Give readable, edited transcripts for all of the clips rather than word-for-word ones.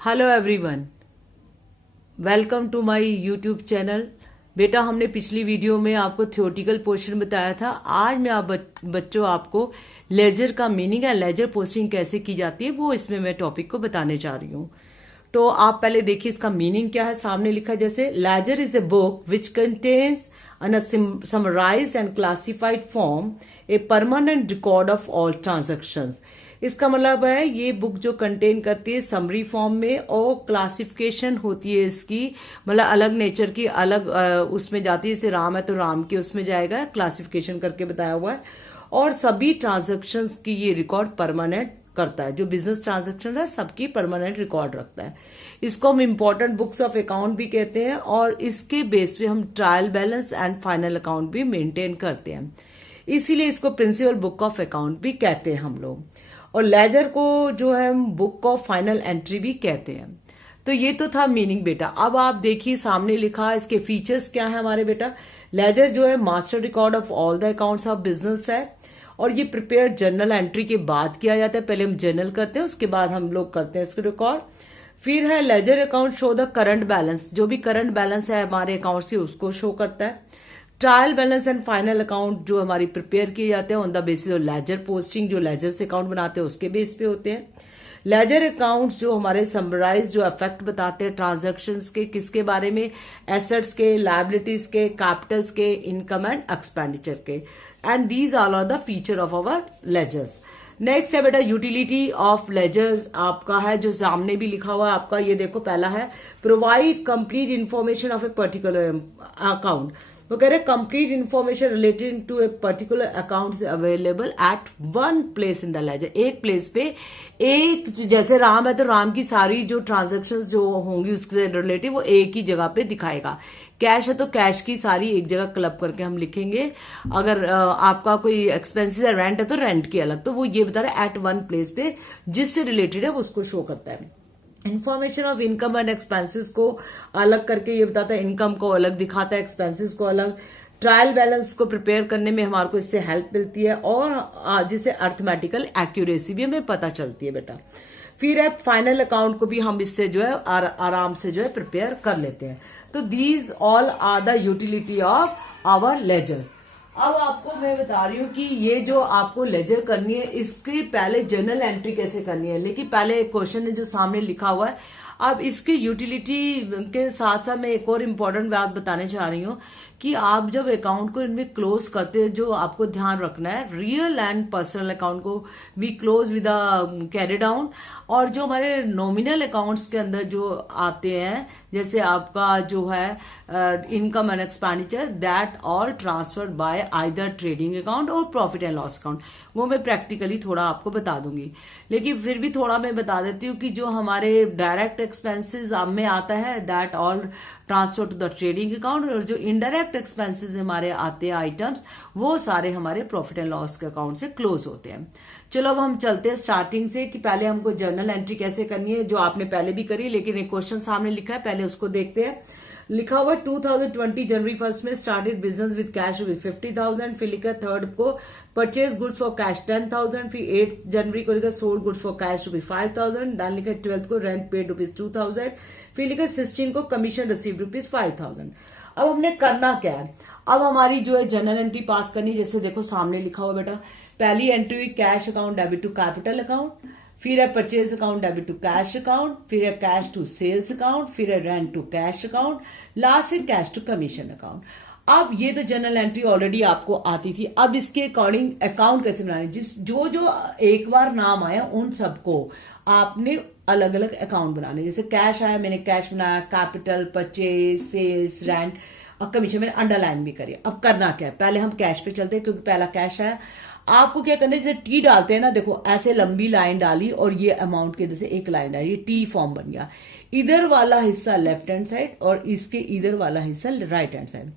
Hello everyone, welcome to my YouTube channel. बेटा, हमने पिछली वीडियो में आपको थ्योरेटिकल पोर्शन बताया था। आज मैं बच्चों आपको लेजर का मीनिंग है, लेजर पोस्टिंग कैसे की जाती है, वो इसमें मैं टॉपिक को बताने जा रही हूँ। तो आप पहले देखिए इसका मीनिंग क्या है। सामने लिखा जैसे ledger is a book which contains in a summarized and classified form a permanent record of all transactions। इसका मतलब है ये बुक जो कंटेन करती है समरी फॉर्म में और क्लासिफिकेशन होती है इसकी, मतलब अलग नेचर की, अलग उसमें जाती है। जैसे राम है तो राम के उसमें जाएगा, क्लासिफिकेशन करके बताया हुआ है। और सभी ट्रांजेक्शन्स की ये रिकॉर्ड परमानेंट करता है। जो बिजनेस ट्रांजेक्शन है सबकी परमानेंट रिकॉर्ड रखता है। इसको हम इंपॉर्टेंट बुक्स ऑफ अकाउंट भी कहते हैं और इसके बेस पे हम trial balance and final account भी मेंटेन करते हैं। इसीलिए इसको प्रिंसिपल बुक ऑफ अकाउंट भी कहते हैं हम लोग। और लेजर को जो है हम बुक ऑफ फाइनल एंट्री भी कहते हैं। तो ये तो था मीनिंग बेटा। अब आप देखिए सामने लिखा, इसके फीचर्स क्या है हमारे बेटा। लेजर जो है master record of all the accounts of business है और ये प्रिपेयर जर्नल एंट्री के बाद किया जाता है। पहले हम जर्नल करते हैं, उसके बाद हम लोग करते हैं इसको रिकॉर्ड। फिर है ledger account show the current balance, जो भी करंट बैलेंस है हमारे अकाउंट से उसको शो करता है। Trial balance and final account जो हमारी प्रिपेयर किए जाते हैं on the basis of ledger posting, जो लेजर से अकाउंट बनाते हैं उसके बेस पे होते हैं। लेजर अकाउंट्स जो हमारे समराइज जो इफेक्ट बताते हैं ट्रांजैक्शंस के, किसके बारे में, एसेट्स के, लायबिलिटीज के, कैपिटल्स के, इनकम एंड एक्सपेंडिचर के। And these all are the feature of our ledgers. Next है बेटा यूटिलिटी ऑफ लेजर्स, आपका है जो सामने भी लिखा हुआ है आपका। ये देखो पहला है provide complete information of a particular account. वो कह रहे complete information related to a particular account available at one place in the ledger. एक प्लेस पे एक, जैसे राम है तो राम की सारी जो ट्रांजेक्शन्स जो होंगी उससे रिलेटिव वो एक ही जगह पे दिखाएगा। कैश है तो कैश की सारी एक जगह क्लब करके हम लिखेंगे। अगर आपका कोई एक्सपेंसेस है, रेंट है तो रेंट की अलग, तो वो ये बता रहा है एट वन प्लेस पे जिससे रिलेटेड है वो उसको शो करता है। Information of income and expenses को अलग करके ये बताता है, इनकम को अलग दिखाता है, एक्सपेंसेस को अलग। ट्रायल बैलेंस को प्रिपेयर करने में हमारे को इससे हेल्प मिलती है और जिससे अर्थमेटिकल एक्यूरेसी भी हमें पता चलती है बेटा। फिर है फाइनल अकाउंट को भी हम इससे जो है आराम से जो है प्रिपेयर कर लेते हैं। तो these all are the utility of our ledgers. अब आपको मैं बता रही हूँ कि ये जो आपको लेजर करनी है इसकी पहले जर्नल एंट्री कैसे करनी है। लेकिन पहले एक क्वेश्चन है जो सामने लिखा हुआ है। अब इसकी यूटिलिटी के साथ साथ मैं एक और इम्पोर्टेंट बात बताने चाह रही हूँ कि आप जब अकाउंट को इनमें क्लोज करते हैं, जो आपको ध्यान रखना है, रियल एंड पर्सनल अकाउंट को भी क्लोज विद कैरी डाउन। और जो हमारे नॉमिनल अकाउंट्स के अंदर जो आते हैं, जैसे आपका जो है income and expenditure, that all transferred by either trading account और प्रॉफिट एंड लॉस अकाउंट। वो मैं प्रैक्टिकली थोड़ा आपको बता दूंगी, लेकिन फिर भी थोड़ा मैं बता देती हूँ कि जो हमारे डायरेक्ट एक्सपेंसेस में आता है that all transfer to the trading account, और जो इनडायरेक्ट एक्सपेंसेस हमारे आते हैं आइटम्स, वो सारे हमारे प्रॉफिट एंड लॉस के अकाउंट से क्लोज होते हैं। चलो अब हम चलते हैं स्टार्टिंग से कि पहले हमको जर्नल एंट्री कैसे करनी है, जो आपने पहले भी करी, लेकिन एक क्वेश्चन सामने लिखा है, पहले उसको देखते हैं। लिखा हुआ 2020 जनवरी 1 में started business with cash rupees 50,000। फिर लिखा थर्ड को परचेज गुड्स फॉर कैश 10,000। फिर 8 जनवरी को लिखा sold goods for cash rupees 5,000। Then लिखा 12 को रेंट पेड रुपीज 2,000। फिर लिखा 16 को कमीशन रिसीव रुपीज 5,000। अब हमने करना क्या है, अब हमारी जो है जर्नल एंट्री पास करनी। जैसे देखो सामने लिखा हुआ बेटा, पहली एंट्री हुई cash account debit to capital account, फिर है purchase account debit to cash account, फिर है कैश टू सेल्स अकाउंट, फिर है rent to cash account, last है कैश टू कमीशन अकाउंट। अब ये तो जनरल एंट्री ऑलरेडी आपको आती थी। अब इसके अकॉर्डिंग अकाउंट कैसे बनाने, जो जो एक बार नाम आया उन सबको आपने अलग अलग अकाउंट बनाने। जैसे कैश आया, मैंने कैश बनाया, कैपिटल, परचेज, सेल्स, रेंट और कमीशन मैंने अंडरलाइन भी करी। अब करना क्या है, पहले हम कैश पे चलते हैं क्योंकि पहला कैश आया। आपको क्या करना है, जैसे टी डालते हैं ना, देखो ऐसे लंबी लाइन डाली और ये अमाउंट के जैसे एक लाइन डाली, ये टी फॉर्म बन गया। इधर वाला हिस्सा लेफ्ट हैंड साइड और इसके इधर वाला हिस्सा राइट हैंड साइड।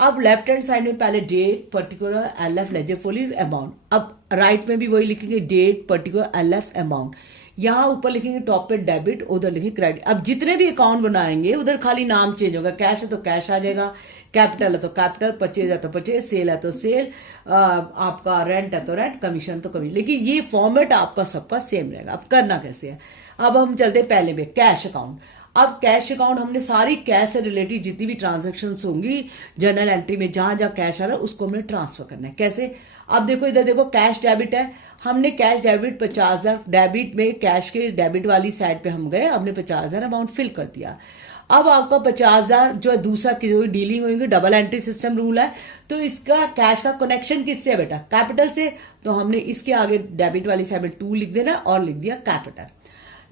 अब लेफ्ट हैंड साइड में पहले date, particular, LF, ledger folio, amount. अब राइट में भी वही लिखेंगे, डेट, पर्टिकुलर, एलएफ, अमाउंट। यहाँ ऊपर लिखेंगे टॉप पे डेबिट, उधर लिखेंगे क्रेडिट। अब जितने भी अकाउंट बनाएंगे उधर खाली नाम चेंज होगा। कैश है तो कैश आ जाएगा, कैपिटल है तो कैपिटल, परचेज है तो परचेज, सेल है तो सेल, आपका रेंट है तो रेंट, कमीशन तो कमीशन। लेकिन ये फॉर्मेट आपका सबका सेम रहेगा। अब करना कैसे है, अब हम चलते पहले में कैश अकाउंट। अब कैश अकाउंट हमने सारी कैश से रिलेटेड जितनी भी ट्रांजेक्शन होंगी जर्नल एंट्री में, जहां जहां कैश आ रहा है उसको हमने ट्रांसफर करना है। कैसे, अब देखो इधर देखो कैश डेबिट है, हमने कैश डेबिट 50,000 डेबिट में कैश के डेबिट वाली साइड पे हम गए, हमने 50,000 अमाउंट फिल कर दिया। अब आपका 50,000 जो है दूसरा की जो डीलिंग होगी, डबल एंट्री सिस्टम रूल है, तो इसका कैश का कनेक्शन किससे है बेटा, कैपिटल से, तो हमने इसके आगे डेबिट वाली साइड में 2 लिख देना और लिख दिया कैपिटल।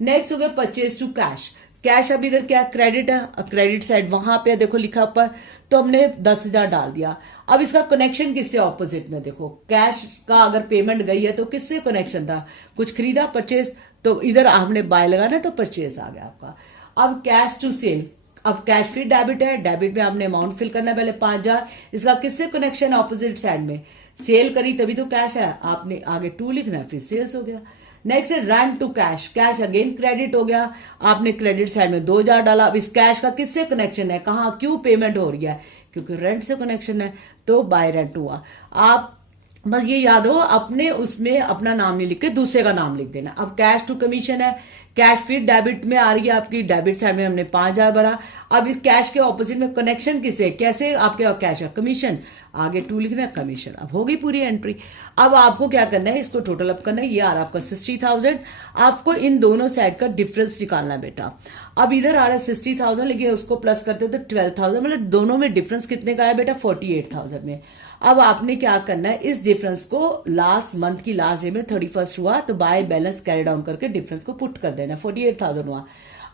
नेक्स्ट हो गया परचेज टू कैश। कैश अब इधर क्या क्रेडिट है, क्रेडिट साइड वहां पे देखो लिखा ऊपर, तो हमने 10,000 डाल दिया। अब इसका कनेक्शन किससे, ऑपोजिट में देखो कैश का अगर पेमेंट गई है तो किससे कनेक्शन था, कुछ खरीदा परचेज, तो इधर हमने बाय लगाना तो परचेज आ गया आपका। अब कैश टू सेल, अब कैश फिर डेबिट है, डेबिट में आपने अमाउंट फिल करना है पहले 5,000, इसका किससे कनेक्शन, ऑपोजिट साइड में, सेल करी तभी तो कैश है, आपने आगे 2 लिखना है, फिर सेल्स हो गया। नेक्स्ट है rent to cash, cash again credit हो गया, आपने क्रेडिट साइड में 2,000 डाला। अब इस कैश का किससे कनेक्शन है, कहां क्यों पेमेंट हो रही है, क्योंकि रेंट से कनेक्शन है, तो बाय रेंट हुआ। आप बस ये याद हो अपने उसमें अपना नाम नहीं लिख के दूसरे का नाम लिख देना। अब कैश टू कमीशन है, कैश फिर डेबिट में आ रही है आपकी, डेबिट साइड में हमने 5,000 भरा। अब इस कैश के ऑपोजिट में कनेक्शन किसे, कैसे आपके कैश है कमीशन, आगे 2 लिखना है कमीशन। अब होगी पूरी एंट्री। अब आपको क्या करना है, इसको टोटल अप करना है, ये आ रहा है आपका 60,000। आपको इन दोनों साइड का डिफरेंस निकालना है बेटा। अब इधर आ रहा है 60,000, लेकिन उसको प्लस करते हो तो 12,000, मतलब दोनों में डिफरेंस कितने का है बेटा, 48,000 में। अब आपने क्या करना है, इस डिफरेंस को लास्ट मंथ की लास्ट डे में 31 हुआ तो बाय बैलेंस कैरी डाउन करके डिफरेंस को पुट कर देना, 48,000 हुआ।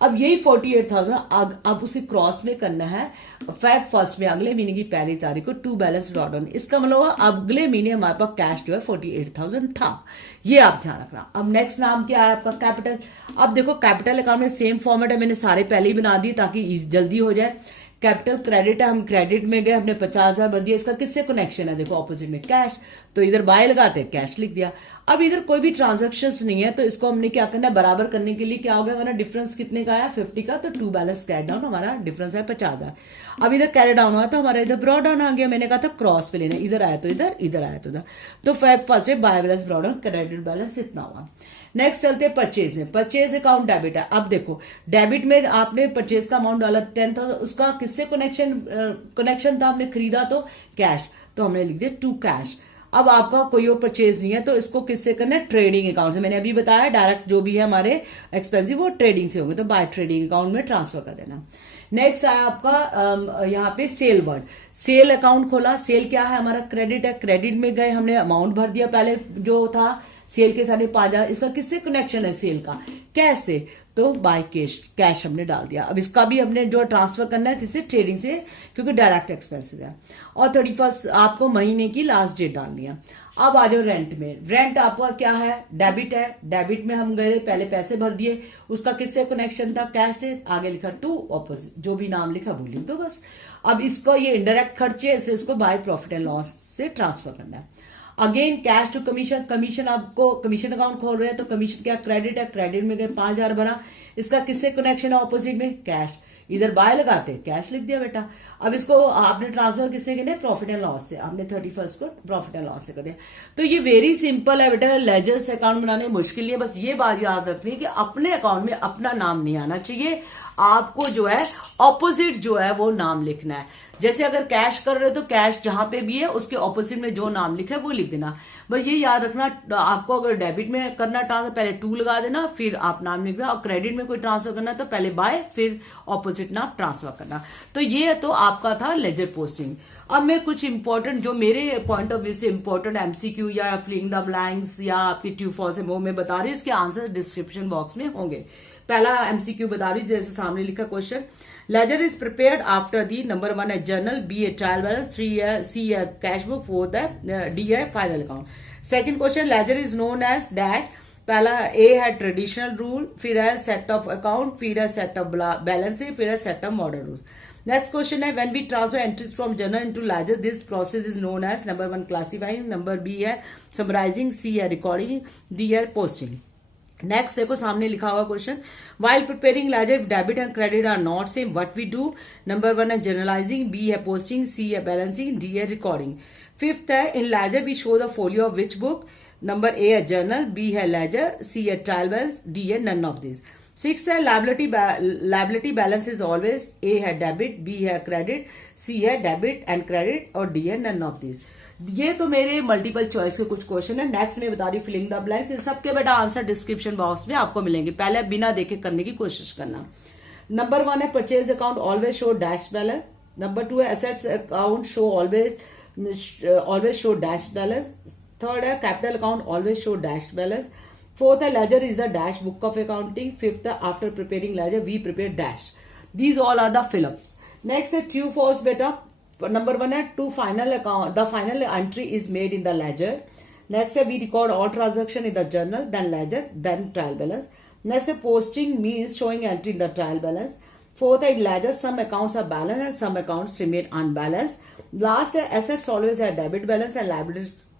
अब यही 48,000 अब उसे क्रॉस में करना है Feb 1 में, अगले महीने की 1 तारीख को टू बैलेंस ड्रॉ डाउन। इसका मतलब अगले महीने हमारे पास कैश जो है 48,000 था, ये आप ध्यान रखना। अब नेक्स्ट नाम क्या है आपका, कैपिटल। अब देखो कैपिटल अकाउंट में सेम फॉर्मेट है, मैंने सारे पहले ही बना दिए ताकि जल्दी हो जाए। कैपिटल क्रेडिट है, हम क्रेडिट में गए, हमने 50,000 भर दिया, इसका किससे कनेक्शन है, देखो ऑपोजिट में कैश, तो इधर बाय लगाते कैश लिख दिया। अब इधर कोई भी ट्रांजैक्शंस नहीं है, तो इसको हमने क्या करना है, बराबर करने के लिए क्या हो गया, हमारा डिफरेंस कितने का है 50 का, तो 2 बैलेंस कैरी डाउन, हमारा डिफरेंस है 50,000। अब इधर कैरी डाउन हुआ तो हमारा इधर ब्रॉड डाउन आ गया, मैंने कहा था क्रॉस पे लेना, इधर आया तो इधर, इधर आया तो इधर, तो Feb 1 में by balance brought down, credit balance इतना हुआ। नेक्स्ट चलते हैं परचेज में। परचेज अकाउंट डेबिट है। अब देखो डेबिट में आपने परचेज का अमाउंट डाला 10,000, उसका किससे कनेक्शन था, हमने खरीदा तो कैश, तो हमने लिख दिया टू कैश। अब आपका कोई और परचेज नहीं है तो इसको किससे करना है, ट्रेडिंग अकाउंट से। मैंने अभी बताया डायरेक्ट जो भी है हमारे एक्सपेंसिव वो ट्रेडिंग से होंगे, तो बाय ट्रेडिंग अकाउंट में ट्रांसफर कर देना। नेक्स्ट आया आपका यहाँ पे सेल वर्ड, सेल अकाउंट खोला। सेल क्या है, हमारा क्रेडिट है, क्रेडिट में गए, हमने अमाउंट भर दिया पहले जो था सेल के साथ 5,000, इसका किससे कनेक्शन है, सेल का, कैश से, तो बाय कैश हमने डाल दिया। अब इसका भी हमने जो ट्रांसफर करना है किससे, ट्रेडिंग से, क्योंकि डायरेक्ट एक्सपेंसेस है। और 31 आपको महीने की लास्ट डेट डालनी है। अब आ जाओ रेंट में। रेंट आपका क्या है, डेबिट है, डेबिट में हम गए पहले पैसे भर दिए, उसका किससे कनेक्शन था, कैश से, आगे लिखा टू ऑपोजिट, जो भी नाम लिखा वो लिख दो बस। अब इसको ये इनडायरेक्ट खर्चे से इसको बाय प्रॉफिट एंड लॉस से ट्रांसफर करना है। Again cash to commission, commission आपको कमीशन अकाउंट खोल रहे हैं तो कमीशन क्या, क्रेडिट है, क्रेडिट में गए 5,000 भरा, इसका किससे कनेक्शन है, ऑपोजिट में कैश, इधर बाय लगाते कैश लिख दिया बेटा। अब इसको आपने ट्रांसफर किससे करना है, प्रॉफिट एंड लॉस से, आपने 31 को प्रॉफिट एंड लॉस से कर दिया। तो ये वेरी सिंपल है बेटा, लेजर से अकाउंट बनाने मुश्किल नहीं है, बस ये बात याद रखनी है कि अपने अकाउंट में अपना नाम नहीं आना चाहिए, आपको जो है ऑपोजिट जो है वो नाम लिखना है। जैसे अगर कैश कर रहे हो तो कैश जहां पे भी है उसके ऑपोजिट में जो नाम लिखा है वो लिख देना। बस ये याद रखना, आपको अगर डेबिट में करना ट्रांसफर पहले 2 लगा देना, फिर आप नाम लिख देना, और क्रेडिट में कोई ट्रांसफर करना तो पहले बाय फिर ऑपोजिट नाम ट्रांसफर करना। तो ये तो आपका था लेजर पोस्टिंग। अब मैं कुछ इंपॉर्टेंट जो मेरे पॉइंट ऑफ व्यू से इंपॉर्टेंट एमसीक्यू या फिलिंग द ब्लैंक्स या आपकी ट्रू फॉल्स है वो मैं बता रही हूँ, इसके आंसर डिस्क्रिप्शन बॉक्स में होंगे। पहला एमसीक्यू बता रही हूँ, जैसे सामने लिखा question, ledger is prepared after the number 1 है जर्नल, बी है ट्रायल बैलेंस, 3 है सी है कैश बुक, 4 है डी है final account. Second question, ledger is known as dash, पहला ए है ट्रेडिशनल रूल, फिर है सेट ऑफ अकाउंट, फिर है सेट ऑफ बैलेंस, फिर है set of modern rule. Next question है, when we transfer entries from journal into ledger this process is known as, number 1 classifying, number B है summarising, C है recording, D है posting. Next देखो सामने लिखा हुआ question, while preparing ledger debit and credit are not same, what we do. Number 1 है generalising, B है posting, C है बैलेंसिंग, डी है रिकॉर्डिंग। फिफ्थ है in ledger we show the folio of which book. Number A है journal, B है ledger, C है trial balance, D है none of this. Six है liability balance is always, A है debit, B है credit, C है debit and credit और D है नन ऑफ दिस। ये तो मेरे मल्टीपल चॉइस के कुछ क्वेश्चन है। नेक्स्ट मैं बता रही फिलिंग द ब्लैंक्स, इन सबके बेटा आंसर डिस्क्रिप्शन बॉक्स में आपको मिलेंगे, पहले बिना देखे करने की कोशिश करना। नंबर 1 है purchase account always show dash balance. Number 2 है assets account show always show dash balance. Third है capital account always show dash balance. Fourth है ledger is the dash book of accounting. Fifth है after preparing ledger we prepare dash. These all are the fill ups. Next है true false बेटा। Number 1 है to final account the final entry is made in the ledger. Next है we record all transaction in the journal then ledger then trial balance. Next है posting means showing entry in the trial balance. Fourth है in ledger some accounts are balance and some accounts remain unbalance. Last है assets always है debit balance and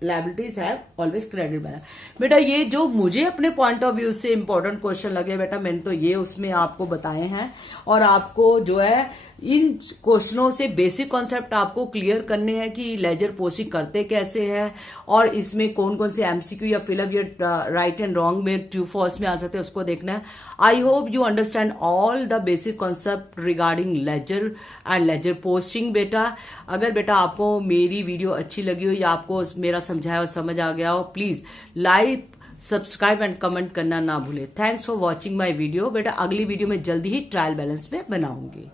liabilities है always credit balance. बेटा ये जो मुझे अपने पॉइंट ऑफ व्यू से इंपॉर्टेंट क्वेश्चन लगे बेटा मैंने तो ये उसमें आपको बताए हैं, और आपको जो है इन क्वेश्चनों से बेसिक कॉन्सेप्ट आपको क्लियर करने हैं कि लेजर पोस्टिंग करते कैसे हैं और इसमें कौन कौन से एमसीक्यू या फिलअप या राइट एंड रॉन्ग में ट्रू फॉल्स में आ सकते हैं उसको देखना है। I hope you understand all the basic concept regarding ledger and ledger posting बेटा। अगर बेटा आपको मेरी वीडियो अच्छी लगी हो या आपको मेरा समझाया और समझ आ गया हो, please like subscribe and comment करना ना भूले। Thanks for watching my video बेटा। अगली वीडियो में जल्दी ही ट्रायल बैलेंस में बनाऊंगी।